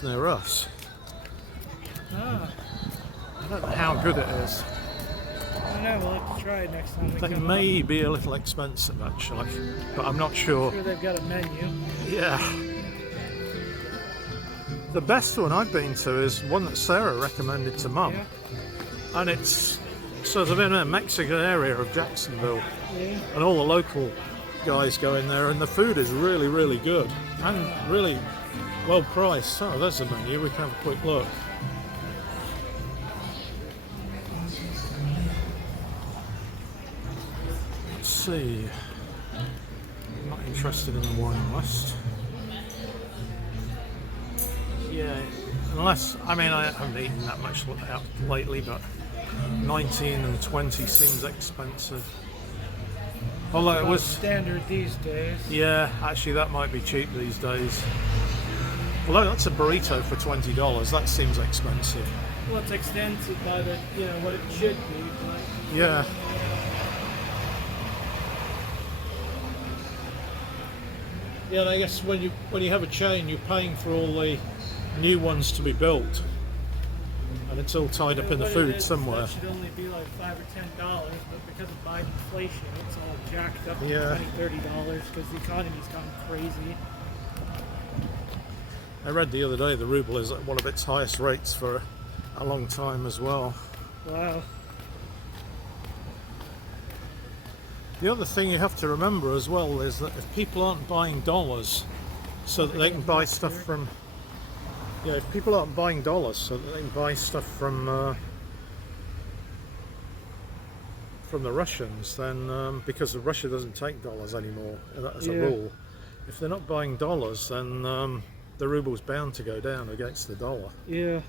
Near us. Ah. I don't know how good it is. I don't know, we'll have to try it next time we They come may up. be a little expensive actually, but I'm not sure. I'm sure they've got a menu. Yeah. The best one I've been to is one that Sarah recommended to Mum. Yeah. And it's sort of in a Mexican area of Jacksonville. Yeah. And all the local guys go in there and the food is really, really good. And really well priced. Oh, there's the menu. We can have a quick look. Let's see. I'm not interested in the wine list. Yeah, unless, I mean, I haven't eaten that much out lately, but 19 and 20 seems expensive. Although it was standard these days. Yeah, actually that might be cheap these days. Although that's a burrito for $20, that seems expensive. Well, it's expensive by the, what it should be, but... Yeah. Yeah, and I guess when you have a chain, you're paying for all the new ones to be built, and it's all tied up in the food somewhere. That should only be like $5 or $10, but because of Biden inflation, it's all jacked up to Yeah. $20, $30 because the economy's gone crazy. I read the other day the ruble is at one of its highest rates for a long time as well. Wow. The other thing you have to remember as well is that if people aren't buying dollars so that they can buy stuff from... Yeah, if people aren't buying dollars so that they can buy stuff from the Russians, then because Russia doesn't take dollars anymore as a rule, if they're not buying dollars, then the ruble's bound to go down against the dollar. Yeah.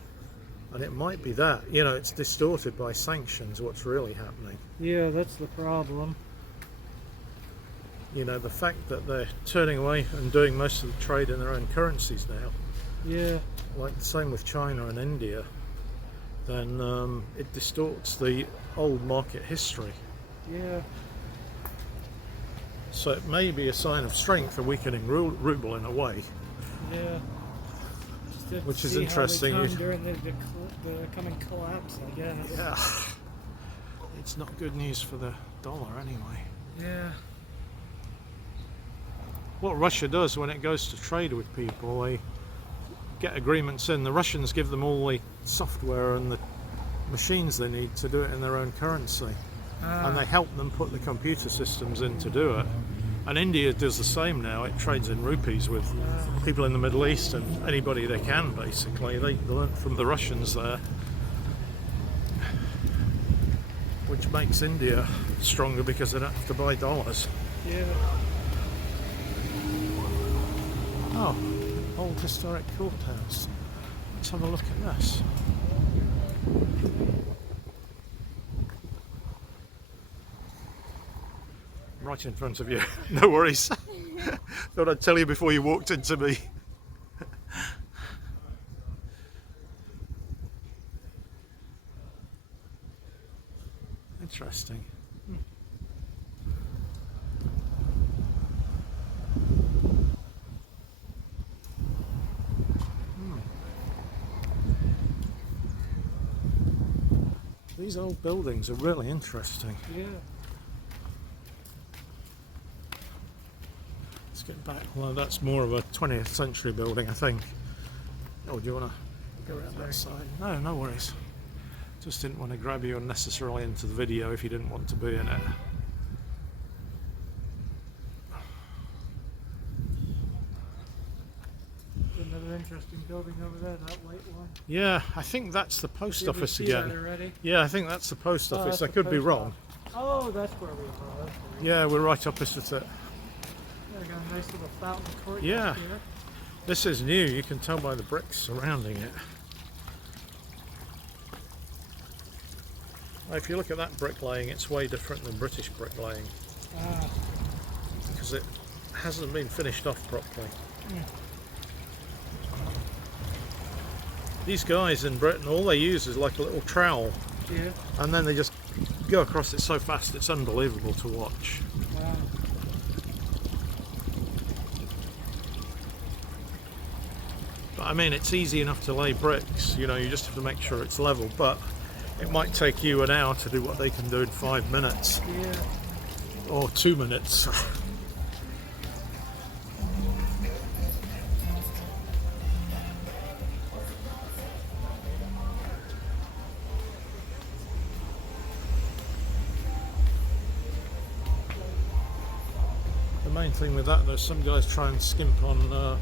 And it might be that, it's distorted by sanctions what's really happening. Yeah, that's the problem. The fact that they're turning away and doing most of the trade in their own currencies now. Yeah. Like the same with China and India, then it distorts the old market history. Yeah. So it may be a sign of strength, a weakening ruble in a way. Yeah. Which is interesting. How they come during the coming collapse, I guess. Yeah. It's not good news for the dollar anyway. Yeah. What Russia does when it goes to trade with people, they get agreements in. The Russians give them all the software and the machines they need to do it in their own currency. And they help them put the computer systems in to do it. And India does the same now. It trades in rupees with people in the Middle East and anybody they can, basically. They learn from the Russians there, which makes India stronger because they don't have to buy dollars. Yeah. Oh, old historic courthouse. Let's have a look at this. Right in front of you. No worries. Thought I'd tell you before you walked into me. Interesting. These old buildings are really interesting. Yeah. Let's get back. Well, that's more of a 20th century building, I think. Oh, do you want to go around that side? No, no worries. Just didn't want to grab you unnecessarily into the video if you didn't want to be in it. Another interesting building over there, that white one. Yeah, I think that's the post office see again. That already? Yeah, I think that's the post office. I the could be post wrong. office. Oh, that's where we were. Yeah, we're right opposite it. Yeah, got a nice little fountain courtyard Yeah. here. This is new. You can tell by the bricks surrounding it. If you look at that bricklaying, it's way different than British bricklaying. because it hasn't been finished off properly. These guys in Britain, all they use is like a little trowel, and then they just go across it so fast it's unbelievable to watch. Wow. But I mean, it's easy enough to lay bricks, you know, you just have to make sure it's level, but it might take you an hour to do what they can do in 5 minutes. Or 2 minutes. The main thing with that, though, some guys try and skimp on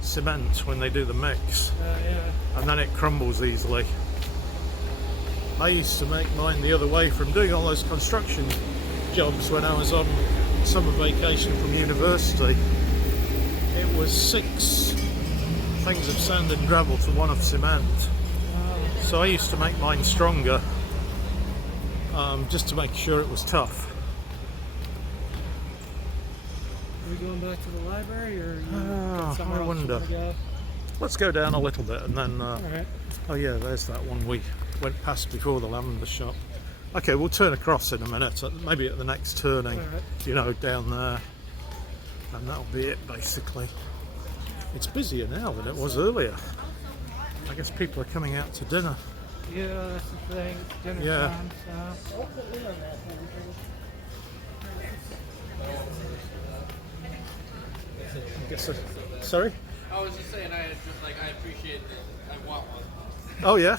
cement when they do the mix, and then it crumbles easily. I used to make mine the other way from doing all those construction jobs when I was on summer vacation from university. It was 6 things of sand and gravel to 1 of cement. So I used to make mine stronger, just to make sure it was tough. Are we going back to the library, or somewhere I else wonder. you wanna go? Let's go down a little bit and then Alright. oh yeah, there's that one we went past before the lavender shop. Okay, we'll turn across in a minute, maybe at the next turning, Alright. you know, down there, and that'll be it basically. It's busier now than it was earlier. I guess people are coming out to dinner. Yeah, that's the thing. It's dinner Yeah. time, so. Sorry? I was just saying, I appreciate it. I want one. Oh yeah,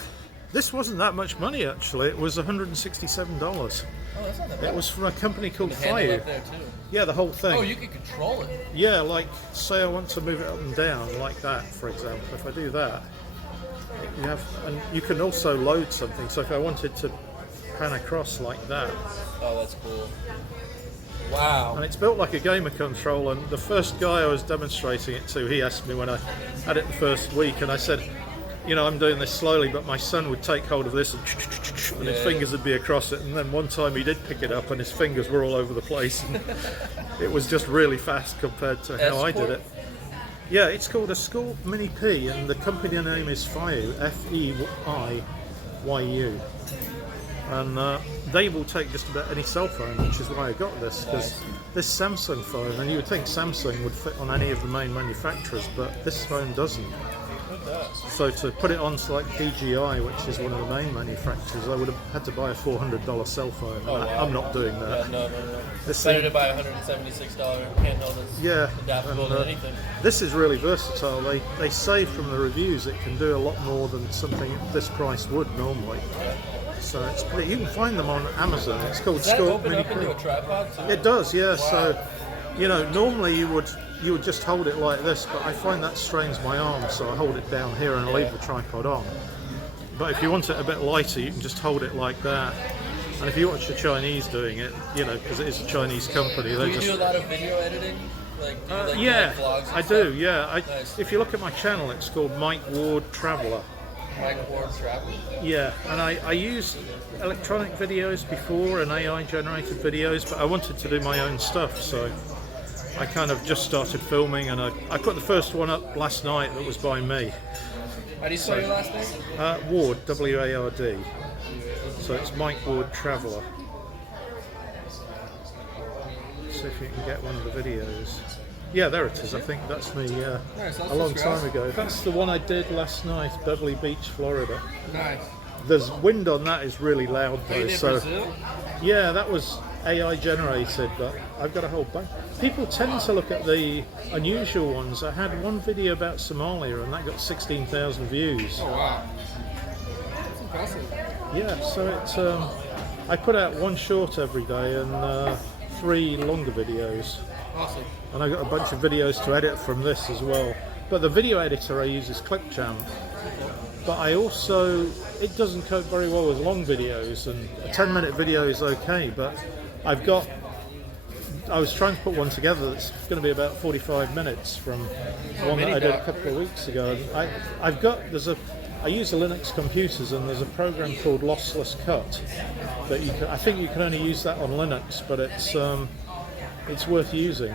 this wasn't that much money actually. It was $167. Oh, that's not that bad. It was from a company called The handle Fire. up there too. Yeah, the whole thing. Oh, you can control it. Yeah, like say I want to move it up and down like that, for example. If I do that, you have, and you can also load something. So if I wanted to pan across like that, Oh, that's cool. Wow. and it's built like a gamer control. And the first guy I was demonstrating it to, he asked me when I had it the first week, and I said, you know, I'm doing this slowly, but my son would take hold of this and his fingers would be across it. And then one time he did pick it up and his fingers were all over the place. And it was just really fast compared to how I did it. Yeah, it's called a School Mini P, and the company name is Feiyu, F-E-I-Y-U. And they will take just about any cell phone, which is why I got this, because this Samsung phone, and you would think Samsung would fit on any of the main manufacturers, but this phone doesn't. So to put it on to like DJI, which is one of the main manufacturers, I would have had to buy a $400 cell phone. Oh, wow. I'm not doing that. Yeah, no. This Better thing- to buy a $176 handheld that's Yeah, adaptable and, to anything. This is really versatile. They say from the reviews it can do a lot more than something this price would normally. So it's pretty. You can find them on Amazon. It's called Does that School open Mini up into a P. tripod too? It does, yeah. Wow. So, you know, normally you would just hold it like this, but I find that strains my arm, so I hold it down here and leave the tripod on. But if you want it a bit lighter, you can just hold it like that. And if you watch the Chinese doing it, you know, because it is a Chinese company, Do they you just do a lot of video editing? Like, do you like yeah, vlogs and I stuff? do. Yeah, Nice. if you look at my channel, it's called Mike Ward Traveller. Mike Ward Travel. Yeah, and I used electronic videos before and AI generated videos, but I wanted to do my own stuff, so I kind of just started filming, and I put the first one up last night that was by me. How do you spell your last name? Ward, W-A-R-D. So it's Mike Ward Traveller. See if you can get one of the videos. Yeah, there it is. I think that's me Nice, a long that's time ago. That's the one I did last night, Beverly Beach, Florida. Nice. There's wind on that is really loud Are you though, in so Brazil? yeah, that was AI generated, but I've got a whole bunch. People tend to look at the unusual ones. I had one video about Somalia and that got 16,000 views. Oh wow. That's impressive. Yeah, so it's I put out one short every day and 3 longer videos, Awesome. and I got a bunch of videos to edit from this as well. But the video editor I use is Clipchamp. But I also, it doesn't cope very well with long videos, and a 10-minute video is okay, but I was trying to put one together that's going to be about 45 minutes from one that I did a couple of weeks ago. And I use the Linux computers, and there's a program called Lossless Cut that I think you can only use that on Linux, but it's worth using.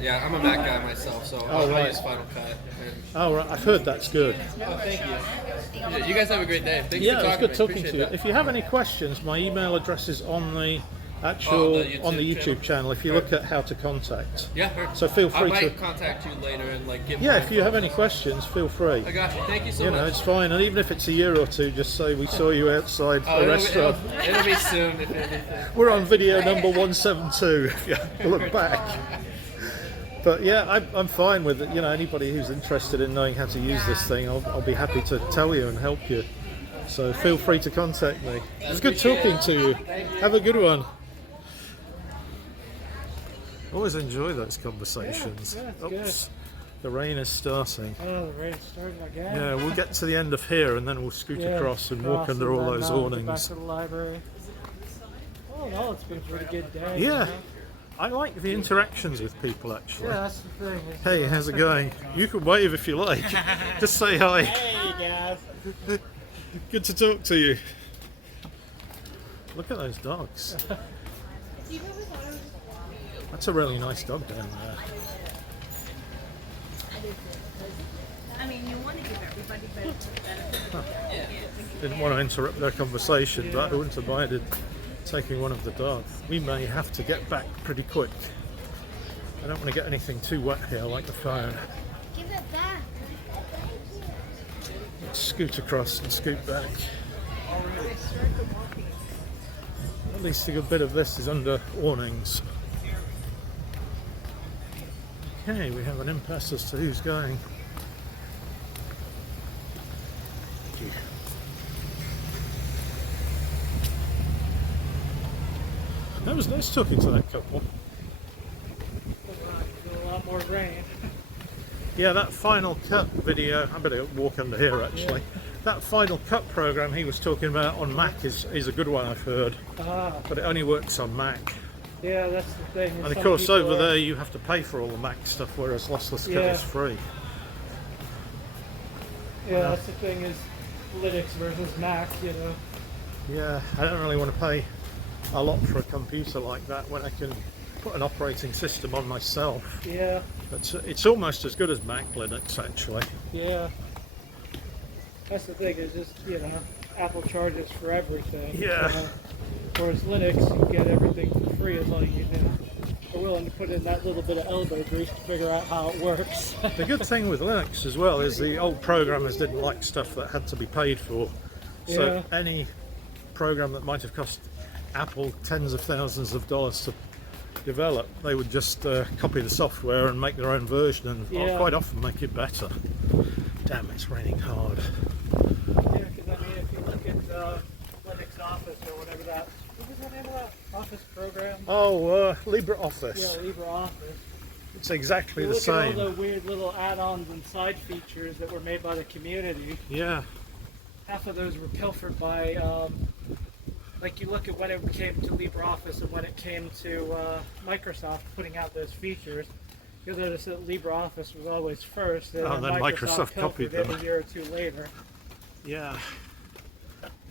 Yeah, I'm a Mac guy myself, so Oh, I right. use Final Cut. And, Oh, right. I've heard that's good. oh, thank you. Yeah, you guys have a great day. Thanks Yeah, for it's talking good to me. talking Appreciate to you. that. If you have any questions, my email address is on the actual on the YouTube channel. If you look at how to contact. Yeah, sure. So feel free I to. might contact you later and like give. Yeah, more if you have any questions, feel free. I got you. Thank you so You much. know, it's fine, and even if it's a year or two, just say we saw you outside Oh, a restaurant. it'll be soon if anything. We're on video number 172. If you look back. But yeah, I'm fine with it. You know, anybody who's interested in knowing how to use this thing, I'll be happy to tell you and help you. So feel free to contact me. It was good talking to you. Have a good one. Always enjoy those conversations. Yeah, it's Oops, the rain is starting. Oh, the rain started again. Yeah, we'll get to the end of here and then we'll scoot across and walk under all those Back awnings. to the library. Oh no, it's been a pretty good day. Yeah, You know? I like the interactions with people actually. Yeah, that's the thing. Hey, how's it going? You can wave if you like. Just say hi. Hey guys. Good to talk to you. Look at those dogs. That's a really nice dog down there. I mean, you want to give everybody benefit. Didn't want to interrupt their conversation, but I wouldn't have minded taking one of the dogs. We may have to get back pretty quick. I don't want to get anything too wet here, like the phone. Give it back. Let's scoot across and scoot back. At least a good bit of this is under awnings. Okay, we have an impasse as to who's going. Thank you. That was nice talking to that couple. A lot more rain. Yeah, that Final Cut video, I better walk under here actually. That Final Cut program he was talking about on Mac is a good one, I've heard. But it only works on Mac. Yeah, that's the thing. And of Some course people over are- there you have to pay for all the Mac stuff, whereas Lossless Cut Yeah. is free. Yeah, that's the thing is Linux versus Mac, you know. Yeah, I don't really want to pay a lot for a computer like that when I can put an operating system on myself. Yeah, It's almost as good as Mac Linux actually. yeah. That's the thing is just, you know, Apple charges for everything. Yeah. You know? Whereas Linux, you get everything for free as long as you know. They're willing to put in that little bit of elbow grease to figure out how it works. The good thing with Linux as well is the old programmers didn't like stuff that had to be paid for. So Yeah. any program that might have cost Apple tens of thousands of dollars to develop, they would just copy the software and make their own version and quite often make it better. Damn, it's raining hard. Yeah, because I mean, if you look at Linux Office or whatever that, what was the name of that Office program? Oh, LibreOffice. Yeah, LibreOffice. It's exactly You the look at same. all the weird little add-ons and side features that were made by the community. Yeah, Half of those were pilfered by, like you look at when it came to LibreOffice and when it came to Microsoft putting out those features. You'll notice that LibreOffice was always first, and Oh, then Microsoft copied pilfered it them. a year or two later. yeah.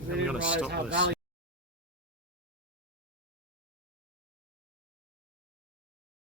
They I'm didn't going to realize stop how this. valuable